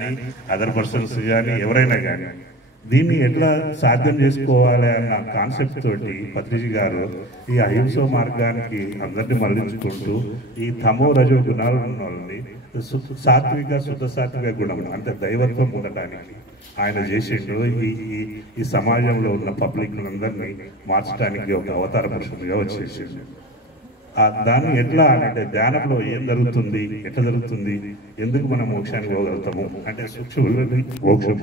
కానీ other persons కానీ ఎవరైనా కానీ దీన్ని ఎట్లా సాధ్యం చేసుకోవాలి అన్న కాన్సెప్ట్ తోటి పత్రిజీ గారు ఈ అహింస మార్గానికి అందరినీ మళ్లించుకుంటూ ఈ తమో రజో గుణాలు ఉన్న వాళ్ళని సాత్విక శుద్ధ సాత్విక గుణం అంటే దైవత్వం ఉండటానికి ఆయన చేసిండు ఈ సమాజంలో ఉన్న పబ్లిక్ అందరినీ మార్చడానికి ఒక అవతార పురుషుడిగా వచ్చేసిండు. దాన్ని ఎట్లా అంటే ధ్యానంలో ఏం జరుగుతుంది, ఎట్లా జరుగుతుంది, ఎందుకు మనం మోక్షానికి పోగలుగుతాము అంటే మోక్షం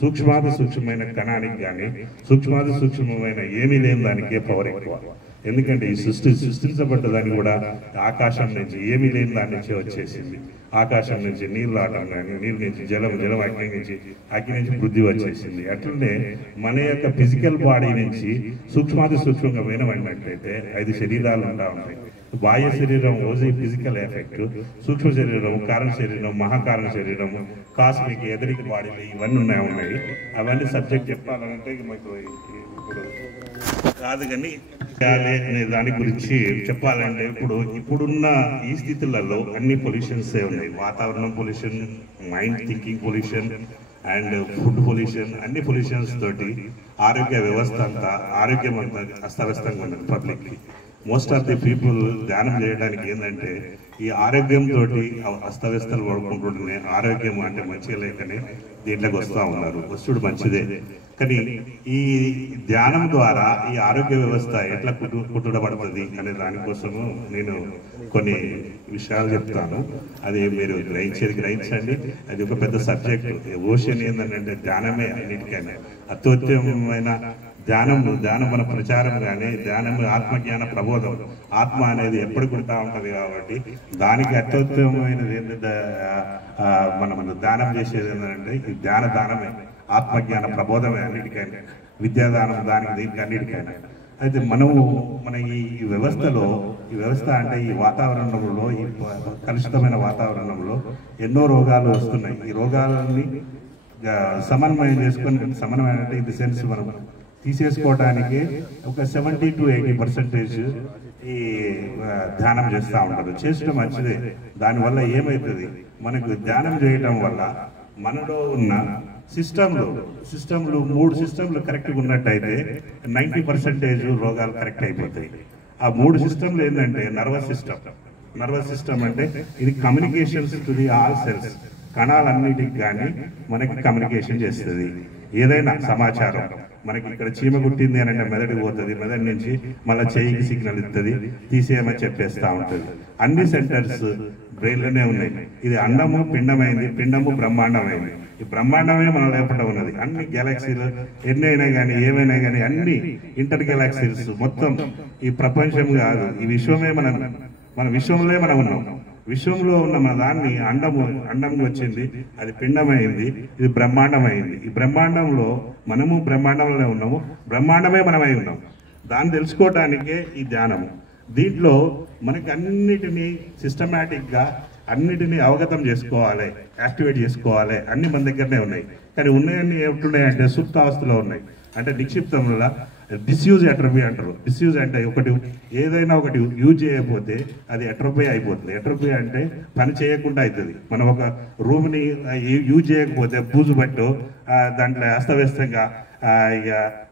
సూక్ష్మాది సూక్ష్మమైన కణానికి కానీ సూక్ష్మాది సూక్ష్మమైన ఏమీ లేని దానికే పవర్ ఎక్కువ. ఎందుకంటే ఈ సృష్టించబడ్డదాన్ని కూడా ఆకాశం నుంచి ఏమీ లేని దాని నుంచే వచ్చేసింది. ఆకాశం నుంచి నీళ్ళు రావడం కానీ నీళ్ళ నుంచి జలం అగ్ని నుంచి బుద్ధి వచ్చేసింది. అట్లనే మన యొక్క ఫిజికల్ బాడీ నుంచి సూక్ష్మాది సూక్ష్మంగా వినబడినట్లయితే 5 శరీరాలు ఉంటా ఉంటాయి. బాహ్య శరీరం ఓజీ ఫిజికల్ ఎఫెక్ట్, సూక్ష్మ శరీరం, కారణ శరీరం, మహాకారణ శరీరం, కాస్మిక్ ఎదరిక బాడీలు ఇవన్నీ ఉన్నాయి. అవన్నీ సబ్జెక్ట్ చెప్పాలంటే మీకు ఇప్పుడు కాదు కానీ అనే దాని గురించి చెప్పాలంటే ఇప్పుడున్న ఈ స్థితులలో అన్ని పొల్యూషన్స్ ఉన్నాయి. వాతావరణం pollution, mind thinking pollution and food pollution, అన్ని పొల్యూషన్స్ తోటి ఆరోగ్య వ్యవస్థ అంతా ఆరోగ్యం అంతా అస్తవ్యస్తంగా ఉన్నది పబ్లిక్కి. మోస్ట్ ఆఫ్ ది పీపుల్ ధ్యానం చేయడానికి ఏంటంటే ఈ ఆరోగ్యంతో అస్తవ్యస్తలు పడుకుంటుంటేనే ఆరోగ్యం అంటే మంచిగా లేకనే దీంట్లోకి వస్తూ ఉన్నారు. వస్తుడు మంచిదే, కానీ ఈ ధ్యానం ద్వారా ఈ ఆరోగ్య వ్యవస్థ ఎట్లా కుట్టుడబడుతుంది అనే దానికోసము నేను కొన్ని విషయాలు చెప్తాను. అది మీరు గ్రహించండి. అది ఒక పెద్ద సబ్జెక్ట్. ఓషన్ ఏంటంటే ధ్యానమే అన్నిటికైనా అత్యుత్తమమైన ధ్యానం మన ప్రచారం కానీ ధ్యానం ఆత్మజ్ఞాన ప్రబోధం. ఆత్మ అనేది ఎప్పటికి ఉంటా ఉంటుంది కాబట్టి దానికి అత్యుత్తమైనది ఏంటంటే మనం ధ్యానం చేసేది ఏంటంటే ఈ దానమే ఆత్మజ్ఞాన ప్రబోధమే అన్నిటికైనా, విద్యాదానం దీనికి అన్నిటికైనా. అయితే మన ఈ వ్యవస్థ అంటే ఈ వాతావరణంలో ఈ కలుషితమైన వాతావరణంలో ఎన్నో రోగాలు వస్తున్నాయి. ఈ రోగాలని సమన్వయం చేసుకొని, సమన్వయం అంటే ఇన్ ది సెన్స్ మనం తీసేసుకోవడానికి ఒక 70 to 80% ఈ ధ్యానం చేస్తూ ఉంటారు. చేసడం మంచిదే. దానివల్ల ఏమవుతుంది, మనకు ధ్యానం చేయడం వల్ల మనలో ఉన్న సిస్టంలు 3 సిస్టంలు కరెక్ట్గా ఉన్నట్టయితే 90% రోగాలు కరెక్ట్ అయిపోతాయి. ఆ 3 సిస్టంలు ఏంటంటే నర్వస్ సిస్టమ్ అంటే ఇది communications to the all cells, కణాలన్నిటికి కానీ మనకి కమ్యూనికేషన్ చేస్తుంది. ఏదైనా సమాచారం మనకి ఇక్కడ చీమ కుట్టింది అని అంటే మెదడుకి పోతుంది, మెదడు నుంచి మళ్ళీ చేయికి సిగ్నల్ ఇస్తుంది, తీసేయమని చెప్పేస్తూ ఉంటుంది. అన్ని సెంటర్స్ బ్రెయిన్లోనే ఉన్నాయి. ఇది అండము పిండమైంది, పిండము బ్రహ్మాండమైంది. ఈ బ్రహ్మాండమే మన లేపట ఉన్నది. అన్ని గెలాక్సీలు ఎన్నైనా కానీ ఏమైనా కానీ అన్ని ఇంటర్ గెలాక్సీస్ మొత్తం ఈ ప్రపంచం కాదు, ఈ విశ్వమే మన విశ్వంలో మనం ఉన్నాం. విశ్వంలో ఉన్న మన దాన్ని అండం వచ్చింది, అది పిండమైంది, ఇది బ్రహ్మాండమైంది. ఈ బ్రహ్మాండంలో మనము బ్రహ్మాండంలో ఉన్నాము, బ్రహ్మాండమే మనమై ఉన్నాం. దాన్ని తెలుసుకోవటానికే ఈ ధ్యానము. దీంట్లో మనకి అన్నిటినీ సిస్టమేటిక్గా అన్నిటినీ అవగతం చేసుకోవాలి, యాక్టివేట్ చేసుకోవాలి. అన్ని మన దగ్గరనే ఉన్నాయి. కానీ ఉన్నాయన్నీ ఏమిటున్నాయంటే సుప్తావస్థలో ఉన్నాయి. అంటే నిక్షిప్తంలో డిస్యూజ్ ఎట్రోపీ అంటారు. డిస్యూజ్ అంటే ఏదైనా ఒకటి యూజ్ చేయకపోతే అది ఎట్రోపీ అయిపోతుంది. ఎట్రోపీ అంటే పని చేయకుండా అవుతుంది. మనం ఒక రూమ్ని యూజ్ చేయకపోతే బూజు పట్టు దాంట్లో అస్తవ్యస్తంగా ఇక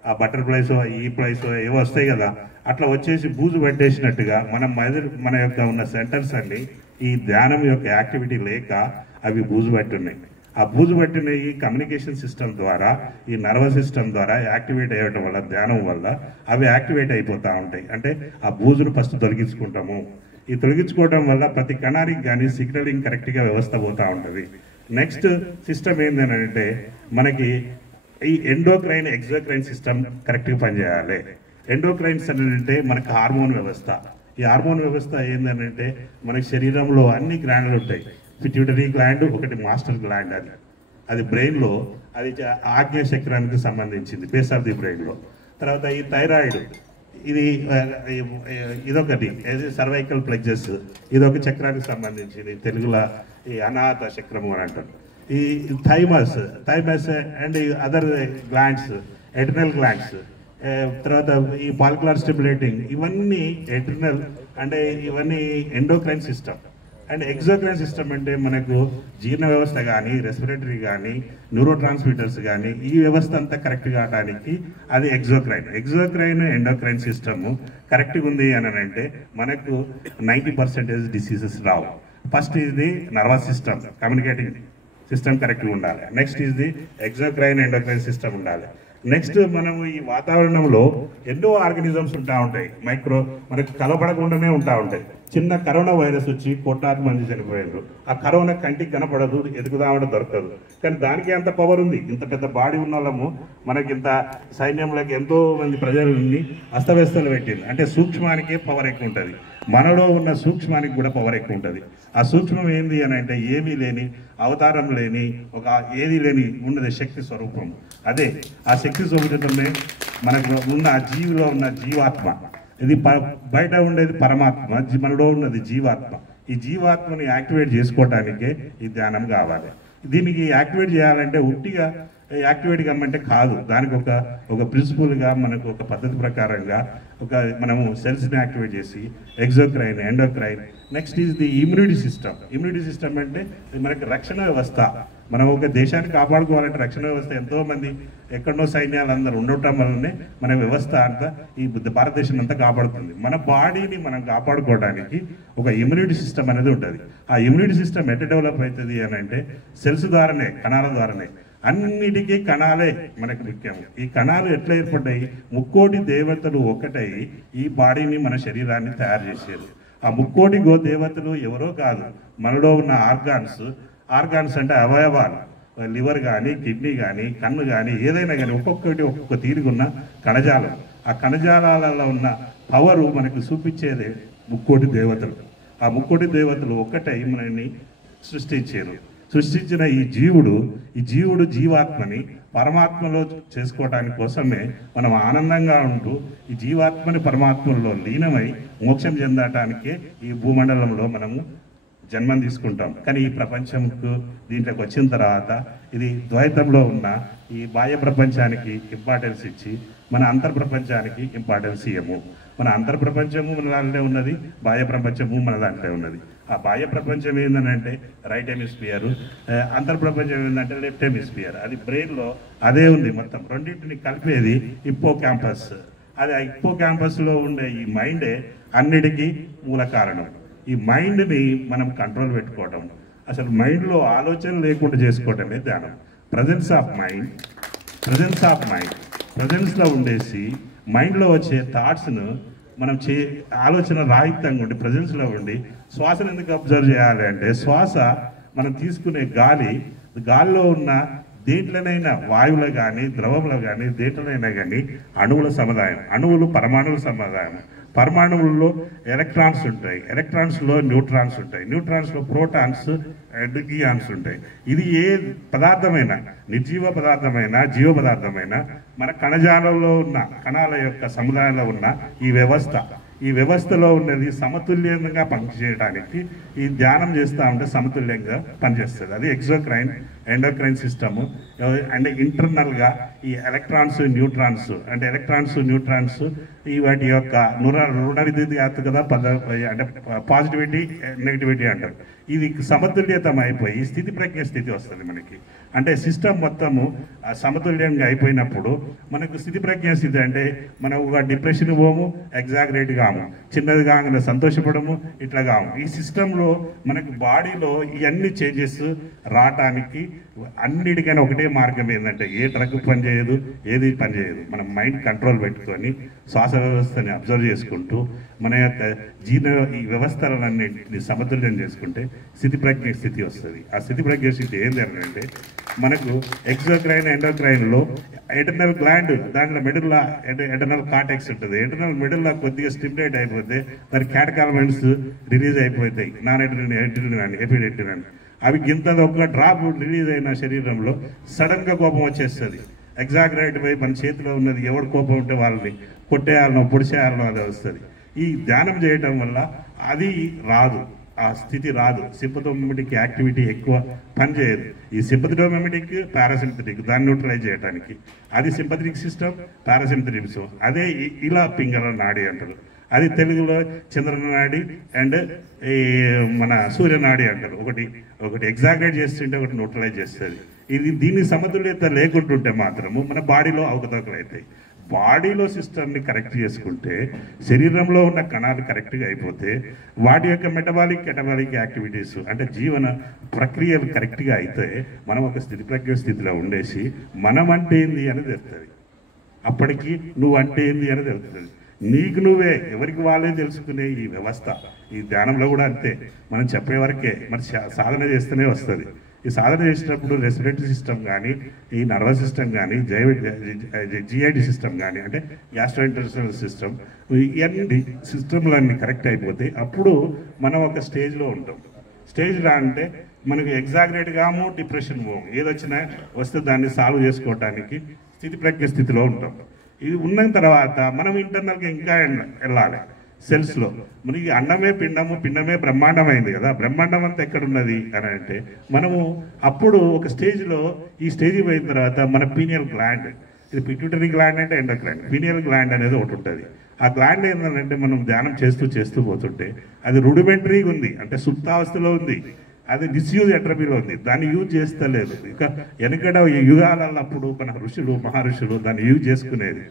ఆ బటర్ఫ్లైస్ ఈ ప్లైస్ ఏవో వస్తాయి కదా, అట్లా వచ్చేసి బూజు పట్టేసినట్టుగా మన యొక్క ఉన్న సెంటర్స్ అన్ని ఈ ధ్యానం యొక్క యాక్టివిటీ లేక అవి బూజు పట్టున్నాయి. ఆ బూజు పట్టిన ఈ కమ్యూనికేషన్ సిస్టమ్ ద్వారా, ఈ నర్వస్ సిస్టమ్ ద్వారా యాక్టివేట్ అయ్యడం వల్ల, ధ్యానం వల్ల అవి యాక్టివేట్ అయిపోతూ ఉంటాయి. అంటే ఆ బూజును ఫస్ట్ తొలగించుకుంటాము. ఈ తొలగించుకోవడం వల్ల ప్రతి కణానికి కానీ సిగ్నలింగ్ కరెక్ట్గా వ్యవస్థ పోతూ ఉంటుంది. నెక్స్ట్ సిస్టమ్ ఏంటంటే మనకి ఈ ఎండోక్రైన్ ఎగ్జోక్రైన్ సిస్టమ్ కరెక్ట్గా పనిచేయాలి. ఎండోక్రైన్స్ అంటే మనకి హార్మోన్ వ్యవస్థ. ఈ హార్మోన్ వ్యవస్థ ఏంటంటే మనకి శరీరంలో అన్ని గ్లాండ్లు ఉంటాయి. పిట్యూటరీ గ్లాండ్ ఒకటి మాస్టర్ గ్లాండ్, అది బ్రెయిన్లో, అది ఆజ్ఞ చక్రానికి సంబంధించింది, బేస్ ఆఫ్ ది బ్రెయిన్లో. తర్వాత ఈ థైరాయిడ్, ఇదొకటి సర్వైకల్ ప్లెక్సస్, ఇదొక చక్రానికి సంబంధించింది. తెలుగులో ఈ అనాహత చక్రము అని అంటారు. ఈ thymus and other glands, eternal glands, తర్వాత ఈ పాలిక్యులర్ స్టిమ్యులేటింగ్, ఇవన్నీ ఎటర్నల్ అంటే ఇవన్నీ endocrine system. And exocrine system అంటే మనకు జీర్ణ వ్యవస్థ కానీ, రెస్పిరేటరీ కానీ, న్యూరో ట్రాన్స్మిటర్స్ కానీ ఈ వ్యవస్థ అంతా కరెక్ట్ కావడానికి అది ఎగ్జోక్రైన్ ఎండోక్రైన్ సిస్టమ్ కరెక్ట్గా ఉంది అని అంటే మనకు 90% డిసీజెస్ రావు. ఫస్ట్ ఇది నర్వస్ సిస్టమ్, కమ్యూనికేటింగ్ సిస్టమ్ కరెక్ట్గా ఉండాలి. Next is the exocrine endocrine system ఉండాలి. నెక్స్ట్ మనము ఈ వాతావరణంలో ఎన్నో ఆర్గనిజమ్స్ ఉంటా ఉంటాయి, మనకు కలపడకుండానే ఉంటా ఉంటాయి. చిన్న కరోనా వైరస్ వచ్చి 1,00,000 మంది చనిపోయారు. ఆ కరోనా కంటికి కనపడదు, ఎదుగుదామంటే దొరకదు. కానీ దానికి అంత పవర్ ఉంది. ఇంత పెద్ద బాడీ ఉన్న వాళ్ళము మనకి ఇంత సైన్యంలోకి ఎంతో మంది ప్రజలని అస్తవ్యస్తలు పెట్టింది. అంటే సూక్ష్మానికే పవర్ ఎక్కువ ఉంటుంది, మనలో ఉన్న సూక్ష్మానికి కూడా పవర్ ఎక్కువ ఉంటుంది. ఆ సూక్ష్మం ఏంది అని అంటే ఏమీ లేని, అవతారం లేని, ఒక ఏది లేని ఉన్నది శక్తి స్వరూపం. అదే ఆ శక్తి స్వరూపమే మనకు ఉన్న ఆ జీవిలో ఉన్న జీవాత్మ. ఇది బయట ఉండేది పరమాత్మ, మనలో ఉన్నది జీవాత్మ. ఈ జీవాత్మని యాక్టివేట్ చేసుకోవటానికే ఈ ధ్యానం కావాలి. దీనికి యాక్టివేట్ చేయాలంటే ఉట్టిగా యాక్టివేట్ కమ్మంటే కాదు, దానికి ఒక ప్రిన్సిపల్గా మనకు ఒక పద్ధతి ప్రకారంగా మనము సెల్స్ని యాక్టివేట్ చేసి exocrine, endocrine. Next is the immunity system అంటే మనకి రక్షణ వ్యవస్థ. మనం ఒక దేశాన్ని కాపాడుకోవాలంటే రక్షణ వ్యవస్థ ఎంతోమంది ఎక్కడో సైన్యాలు అందరూ ఉండటం వల్లనే మన వ్యవస్థ అంతా ఈ భారతదేశం అంతా కాపాడుతుంది. మన బాడీని మనం కాపాడుకోవడానికి ఒక ఇమ్యూనిటీ సిస్టమ్ అనేది ఉంటుంది. ఆ ఇమ్యూనిటీ సిస్టమ్ ఎట్లా డెవలప్ అవుతుంది అని అంటే సెల్స్ ద్వారానే, కణాల ద్వారానే. అన్నిటికీ కణాలే మనకు ముఖ్యం. ఈ కణాలు ఎట్లా ఏర్పడ్డాయి? 3,00,00,000 దేవతలు ఒకటై ఈ బాడీని, మన శరీరాన్ని తయారు చేసేది. ఆ 3,00,00,000 దేవతలు ఎవరో కాదు, మనలో ఉన్న ఆర్గాన్స్ అంటే అవయవాలు, లివర్ కానీ, కిడ్నీ కానీ, కన్ను కానీ, ఏదైనా కానీ ఒక్కొక్కటి ఒక్కొక్క తీరుగున్న కణజాలం. ఆ కణజాలాలలో ఉన్న పవరు మనకు చూపించేదే 3,00,00,000 దేవతలు. ఆ 3,00,00,000 దేవతలు ఒక్కటై మనల్ని సృష్టించిన ఈ జీవుడు జీవాత్మని పరమాత్మలో చేసుకోవడానికి కోసమే మనం ఆనందంగా ఉంటూ ఈ జీవాత్మని పరమాత్మలో లీనమై మోక్షం చెందటానికే ఈ భూమండలంలో మనము జన్మం తీసుకుంటాం. కానీ ఈ ప్రపంచంకు దీంట్లోకి వచ్చిన తర్వాత ఇది ద్వైతంలో ఉన్న ఈ బాహ్య ప్రపంచానికి ఇంపార్టెన్స్ ఇచ్చి మన అంతర్ప్రపంచానికి ఇంపార్టెన్స్ ఇవ్వము. మన అంతర్ప్రపంచము మన దాంట్లో ఉన్నది, బాహ్య ప్రపంచము మన దాంట్లో ఉన్నది. ఆ బాహ్య ప్రపంచం ఏంటంటే రైట్ హెమిస్ఫియర్, అంతర్ప్రపంచం ఏంటంటే లెఫ్ట్ హెమిస్ఫియర్. అది బ్రెయిన్లో అదే ఉంది. మొత్తం రెండింటిని కలిపేది హిప్పో క్యాంపస్. అది ఆ హిప్పో క్యాంపస్లో ఉండే ఈ మైండే అన్నిటికీ మూల కారణం. ఈ మైండ్ని మనం కంట్రోల్ పెట్టుకోవడం, అసలు మైండ్లో ఆలోచన లేకుండా చేసుకోవటమే ధ్యానం. ప్రజెన్స్ ఆఫ్ మైండ్ ప్రజెన్స్లో ఉండేసి మైండ్లో వచ్చే థాట్స్ను మనం ఆలోచన రాహిత్యంగా ఉండి ప్రజెన్స్లో ఉండి శ్వాసను ఎందుకు అబ్జర్వ్ చేయాలి అంటే శ్వాస మనం తీసుకునే గాలిలో ఉన్న దేంట్లోనైనా వాయువులో కానీ, ద్రవంలో కానీ, దేంట్లోనైనా కానీ అణువుల సముదాయం, అణువులు పరమాణువుల సముదాయం. పరమాణువుల్లో ఎలక్ట్రాన్స్ ఉంటాయి, ఎలక్ట్రాన్స్లో న్యూట్రాన్స్ ఉంటాయి, న్యూట్రాన్స్లో ప్రోటాన్స్ అండ్ ఇయాన్స్ ఉంటాయి. ఇది ఏ పదార్థమైనా, నిర్జీవ పదార్థమైనా జీవ పదార్థమైనా మన కణజాలంలో ఉన్న కణాల యొక్క సముదాయంలో ఉన్న ఈ వ్యవస్థలో ఉన్నది సమతుల్యంగా పనిచేయడానికి ఈ ధ్యానం చేస్తూ ఉంటే సమతుల్యంగా పనిచేస్తుంది. అది ఎగ్జోక్రైన్ ఎండోక్రైన్ సిస్టము. అంటే ఇంటర్నల్గా ఈ ఎలక్ట్రాన్స్, న్యూట్రాన్స్ ఈ వాటి యొక్క రుణ విద్యుత్ కదా అంటే పాజిటివిటీ, నెగిటివిటీ అంటారు. ఇది సమతుల్యతం అయిపోయి స్థితి ప్రజ్ఞ స్థితి వస్తుంది మనకి. అంటే సిస్టమ్ మొత్తము సమతుల్యంగా అయిపోయినప్పుడు మనకు స్థితి ప్రజ్ఞ స్థితి అంటే మనం ఒక డిప్రెషన్ పోము, ఎగ్జాగరేట్ కాము, చిన్నది కాగానే సంతోషపడము, ఇట్లా కాము. ఈ సిస్టంలో మనకు బాడీలో ఇవన్నీ చేంజెస్ రావటానికి అన్నిటికైనా ఒకటే మార్గం ఏంటంటే ఏ డ్రగ్ పనిచేయదు, ఏది పనిచేయదు. మనం మైండ్ కంట్రోల్ పెట్టుకొని శ్వాస వ్యవస్థని అబ్జర్వ్ చేసుకుంటూ మన యొక్క ఈ వ్యవస్థలన్నింటినీ సమతుల్యం చేసుకుంటే స్థితి ప్రజ్ఞ స్థితి వస్తుంది. ఆ స్థితి ప్రజ్ఞ స్థితి ఏంటి అంటే మనకు ఎగ్జోక్రైన్ ఎండోక్రైన్లో ఎటర్నల్ గ్లాండ్, దాంట్లో ఎటర్నల్ కార్టెక్స్ ఉంటుంది. ఎటర్నల్ మిడిల్లో కొద్దిగా స్టిమ్యులేట్ అయిపోతే దాని క్యాటకాలమెంట్స్ రిలీజ్ అయిపోతాయి, నాన్ ఎపిడెట్రిన్ అని. అవి గింత ఒక డ్రాప్ రిలీజ్ అయిన శరీరంలో సడన్గా కోపం వచ్చేస్తుంది. ఎగ్జాగరేట్ పోయి మన చేతిలో ఉన్నది ఎవడు కోపం ఉంటే వాళ్ళని కొట్టేయాలనో పొడిచేయాలనో అది వస్తుంది. ఈ ధ్యానం చేయటం వల్ల అది రాదు, ఆ స్థితి రాదు. సింపథోమిమెటిక్ యాక్టివిటీ ఎక్కువ పనిచేయదు. ఈ సింపథోమిమెటిక్, పారాసింపథెటిక్ దాన్ని న్యూట్రలైజ్ చేయడానికి అది సింపథెటిక్ సిస్టమ్, పారాసింపథెటిక్ సిస్టమ్. అదే ఇలా పింగళ నాడి అంటారు. అది తెలుగులో చంద్రనాడి అండ్ ఈ మన సూర్యనాడి అంటారు. ఒకటి ఎగ్జాగరేట్ చేస్తుంటే ఒకటి న్యూట్రలైజ్ చేస్తుంది. దీని సమతుల్యత లేకుంటుంటే మాత్రము మన బాడీలో అవకతవకలు అవుతాయి. బాడీలో సిస్టమ్ని కరెక్ట్ చేసుకుంటే, శరీరంలో ఉన్న కణాలు కరెక్ట్గా అయిపోతే, వాటి యొక్క మెటబాలిక్ యాక్టివిటీస్ అంటే జీవన ప్రక్రియలు కరెక్ట్గా అయితే మనం ఒక ప్రజ్ఞ స్థితిలో ఉండేసి మనం అంటే ఏంది అని తెలుస్తుంది. అప్పటికి నువ్వు అంటే ఏంది అని తెలుస్తుంది. నీకు నువ్వే ఎవరికి వాళ్ళే తెలుసుకునే ఈ వ్యవస్థ ఈ ధ్యానంలో కూడా అంతే. మనం చెప్పే వరకే మరి సాధన చేస్తూనే వస్తుంది. ఈ సాధన చేసినప్పుడు రెస్పిరేటరీ సిస్టమ్ కానీ, ఈ నర్వస్ సిస్టమ్ కానీ, జిఐడి సిస్టమ్ కానీ అంటే గ్యాస్ట్రోఇంటెస్టైనల్ సిస్టమ్, ఇవన్నీ సిస్టమ్లన్నీ కరెక్ట్ అయిపోతే అప్పుడు మనం ఒక స్టేజ్లో ఉంటాం. స్టేజ్లో అంటే మనకు ఎగ్జాగరేట్ కాము, డిప్రెషన్ పోము, ఏదొచ్చినా వస్తే దాన్ని సాల్వ్ చేసుకోవటానికి ప్రజ్ఞ స్థితిలో ఉంటాం. ఇది ఉన్న తర్వాత మనం ఇంటర్నల్గా ఇంకా వెళ్ళాలి. సెల్స్లో మనకి అన్నమే పిండము, పిండమే బ్రహ్మాండం అయింది కదా. బ్రహ్మాండం అంతా ఎక్కడున్నది అని అంటే మనము అప్పుడు ఒక స్టేజ్లో ఈ స్టేజ్ పోయిన తర్వాత మన పీనియల్ గ్లాండ్, ఇది పిట్యూటరీ గ్లాండ్ అంటే ఎండోక్రైన్, పీనియల్ గ్లాండ్ అనేది ఒకటి ఉంటుంది. ఆ గ్లాండ్ ఏంటంటే మనం ధ్యానం చేస్తూ పోతుంటే అది రూడిమెంటరీగా ఉంది, అంటే సుప్తావస్థలో ఉంది. అది డిస్యూజ్ ఎట్రపీలో ఉంది, దాన్ని యూజ్ చేస్తలేదు. ఇక వెనకడ యుగాలలో అప్పుడు మన ఋషులు మహర్షులు దాన్ని యూజ్ చేసుకునేది.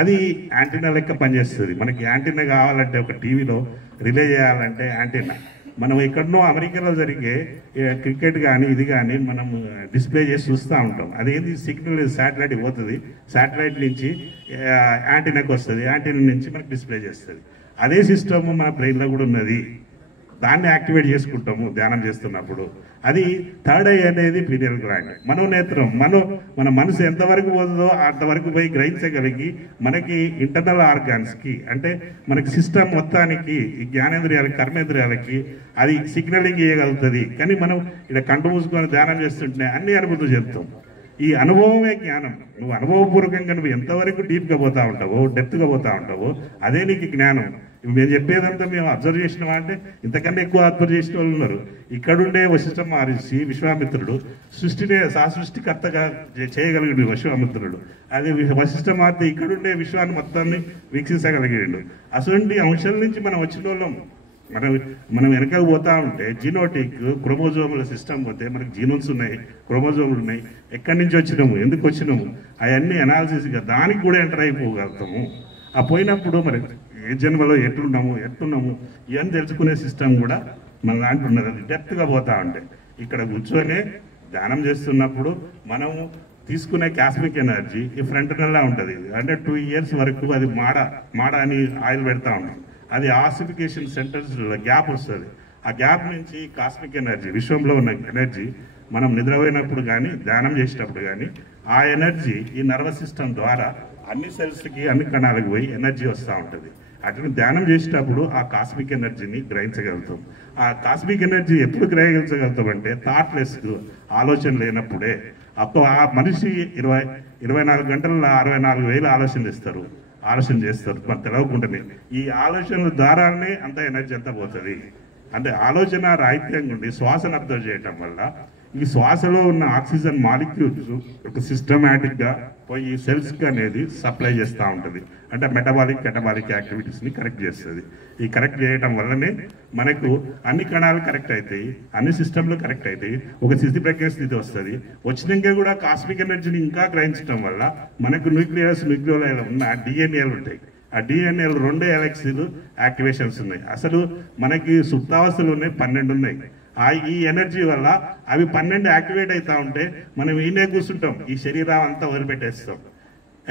అది యాంటీనా లెక్క పనిచేస్తుంది. మనకి యాంటీనా కావాలంటే ఒక టీవీలో రిలే చేయాలంటే యాంటీనా, మనం ఎక్కడనో అమెరికాలో జరిగే క్రికెట్ కానీ ఇది కానీ మనం డిస్ప్లే చేసి చూస్తూ ఉంటాం. అదేంటి సిగ్నల్ శాటిలైట్ పోతుంది, శాటిలైట్ నుంచి యాంటీనాకి వస్తుంది, యాంటీనా నుంచి మనకి డిస్ప్లే చేస్తుంది. అదే సిస్టమ్ మన బ్రెయిన్లో కూడా ఉన్నది. దాన్ని యాక్టివేట్ చేసుకుంటాము ధ్యానం చేస్తున్నప్పుడు. అది థర్డ్ ఐ అనేది పీనియల్ గ్లాండ్. మనోనేత్రం, మన మనసు ఎంతవరకు పోతుందో అంతవరకు పోయి గ్రహించగలిగి మనకి ఇంటర్నల్ ఆర్గాన్స్కి అంటే మనకి సిస్టమ్ మొత్తానికి ఈ జ్ఞానేంద్రియాలకి కర్మేంద్రియాలకి అది సిగ్నలింగ్ చేయగలుగుతుంది. కానీ మనం ఇక్కడ కంటు మూసుకొని ధ్యానం చేస్తుంటే అన్ని అనుభూతులు చెప్తాం. ఈ అనుభవమే జ్ఞానం. నువ్వు అనుభవపూర్వకంగా నువ్వు ఎంతవరకు డీప్గా పోతా ఉంటావో, డెప్త్గా పోతా ఉంటావో అదే నీకు జ్ఞానం. మేము చెప్పేదంతా మేము అబ్జర్వ్ చేసినామా అంటే ఇంతకన్నా ఎక్కువ అబ్జర్వ్ చేసిన వాళ్ళు ఉన్నారు. ఇక్కడుండే వశిష్ఠ మహర్షి విశ్వామిత్రుడు సృష్టికర్తగా చేయగలిగాడు విశ్వామిత్రుడు. అది వశిష్ఠ మహర్షి ఇక్కడుండే విశ్వాన్ని మొత్తాన్ని వీక్షించగలిగాడు. అటువంటి అంశాల నుంచి మనం వచ్చిన వాళ్ళం. మనం వెనకకు పోతా ఉంటే జీనోటిక్ క్రోమోజోముల సిస్టమ్ పోతే మనకి జీనోమ్స్ ఉన్నాయి, క్రోమోజోములు ఉన్నాయి. ఎక్కడి నుంచి వచ్చినాము, ఎందుకు వచ్చినాము, అవన్నీ అనాలిసిస్గా దానికి కూడా ఎంటర్ అయిపోగలుగుతాము. ఆ పోయినప్పుడు మరి ఏ జన్మలో ఎట్లున్నాము ఇవన్నీ తెలుసుకునే సిస్టమ్ కూడా మన దాంట్లో ఉన్నది. అది డెప్త్గా పోతా ఉంటే ఇక్కడ కూర్చొని ధ్యానం చేస్తున్నప్పుడు మనము తీసుకునే కాస్మిక్ ఎనర్జీ ఈ ఫ్రంటనల్లా ఉంటుంది. అంటే 2 years వరకు అది మాడ అని ఆయిల్ పెడతా ఉంటాం. అది ఆసిఫికేషన్ సెంటర్స్ గ్యాప్ వస్తుంది. ఆ గ్యాప్ నుంచి కాస్మిక్ ఎనర్జీ, విశ్వంలో ఉన్న ఎనర్జీ మనం నిద్రపోయినప్పుడు కానీ ధ్యానం చేసేటప్పుడు కానీ ఆ ఎనర్జీ ఈ నర్వస్ సిస్టమ్ ద్వారా అన్ని సెల్స్కి అన్ని కణాలకు పోయి ఎనర్జీ వస్తూ ఉంటుంది. అట్లా ధ్యానం చేసేటప్పుడు ఆ కాస్మిక్ ఎనర్జీని గ్రహించగలుగుతాం. ఆ కాస్మిక్ ఎనర్జీ ఎప్పుడు గ్రహించగలుగుతాం అంటే థాట్లెస్, ఆలోచన లేనప్పుడే. అప్పుడు ఆ మనిషి 24 గంటల్లో 64,000 ఆలోచన చేస్తారు మనం తెలవకుండానే. ఈ ఆలోచనల ద్వారానే అంత ఎనర్జీ అంతా పోతుంది. అంటే ఆలోచన రాహిత్యంగా ఉండి శ్వాసను అబ్జర్వ్ చేయటం వల్ల ఈ శ్వాసలో ఉన్న ఆక్సిజన్ మాలిక్యూల్స్ ఒక సిస్టమేటిక్గా పోయి సెల్స్కి అనేది సప్లై చేస్తూ ఉంటుంది. అంటే మెటబాలిక్ యాక్టివిటీస్ని కరెక్ట్ చేస్తుంది. ఈ కరెక్ట్ చేయడం వల్లనే మనకు అన్ని కణాలు కరెక్ట్ అవుతాయి, అన్ని సిస్టమ్లు కరెక్ట్ అవుతాయి, ఒక ప్రజ్ఞ స్థితి వస్తుంది. వచ్చినాక కూడా కాస్మిక్ ఎనర్జీని ఇంకా గ్రహించడం వల్ల మనకు న్యూక్లియోలైల్ ఉన్న డిఎన్ఏలు ఉంటాయి. ఆ డిఎన్ఏలు 2 ఎలక్సీలు యాక్టివేషన్స్ ఉన్నాయి. అసలు మనకి సుప్తావస్థలు ఉన్నాయి, 12 ఉన్నాయి. ఈ ఎనర్జీ వల్ల అవి 12 యాక్టివేట్ అవుతా ఉంటే మనం ఈయనే కూర్చుంటాం, ఈ శరీరం అంతా వదిలిపెట్టేస్తాం.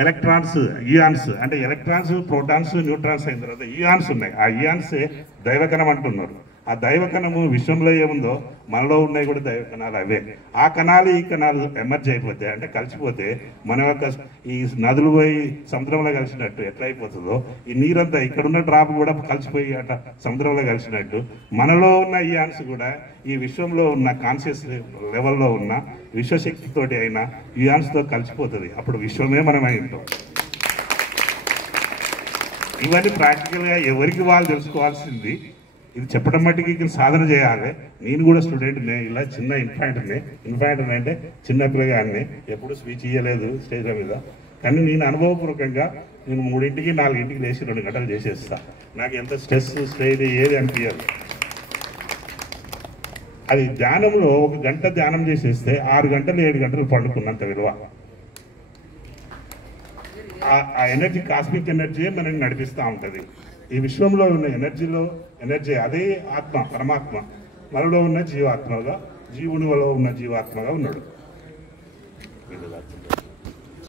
ఎలక్ట్రాన్స్, ఇయాన్స్ అంటే ఎలక్ట్రాన్స్, ప్రోటాన్స్, న్యూట్రాన్స్ అయిన తర్వాత ఇయాన్స్ ఉన్నాయి. ఆ ఇయాన్సే దైవకణం అంటున్నారు. ఆ దైవకణము విశ్వంలో ఏముందో మనలో ఉన్నాయి కూడా దైవకణాలు అవే. ఆ కణాలు ఈ కణాలు ఎమర్జ్ అయిపోతే అంటే కలిసిపోతే మన యొక్క ఈ నదులు పోయి సముద్రంలో కలిసినట్టు ఎట్లా అయిపోతుందో ఈ నీరంతా ఇక్కడున్న డ్రాప్ కూడా కలిసిపోయి అట్లా సముద్రంలో కలిసినట్టు మనలో ఉన్న ఇయాన్స్ కూడా ఈ విశ్వంలో ఉన్న కాన్షియస్ లెవెల్లో ఉన్న విశ్వశక్తితోటి అయిన ఇయాన్స్తో కలిసిపోతుంది. అప్పుడు విశ్వమే మనం అయి ఉంటాం. ఇవన్నీ ప్రాక్టికల్గా ఎవరికి వాళ్ళు తెలుసుకోవాల్సింది. ఇది చెప్పడం మట్టికి సాధన చేయాలి. నేను కూడా స్టూడెంట్నే, ఇలా చిన్న ఇన్ఫాంట్నే అంటే చిన్న పిల్లగానే, ఎప్పుడు స్పీచ్ ఇవ్వలేదు స్టేజ్ల మీద. కానీ నేను అనుభవపూర్వకంగా నేను 3ంటికి 4ంటికి లేచి 2 గంటలు చేసేస్తా. నాకు ఎంత స్ట్రెస్ స్ట్రెయిన్ ఏది అనిపించదు. అది ధ్యానంలో 1 గంట ధ్యానం చేసేస్తే 6 గంటలు 7 గంటలు పండుకున్నంత విలువ. ఆ ఎనర్జీ కాస్మిక్ ఎనర్జీ మనల్ని నడిపిస్తూ ఉంటుంది. ఈ విశ్వంలో ఉన్న ఎనర్జీ అదే ఆత్మ, పరమాత్మ మనలో ఉన్న జీవాత్మగా, జీవునిలో ఉన్న జీవాత్మగా ఉన్నాడు.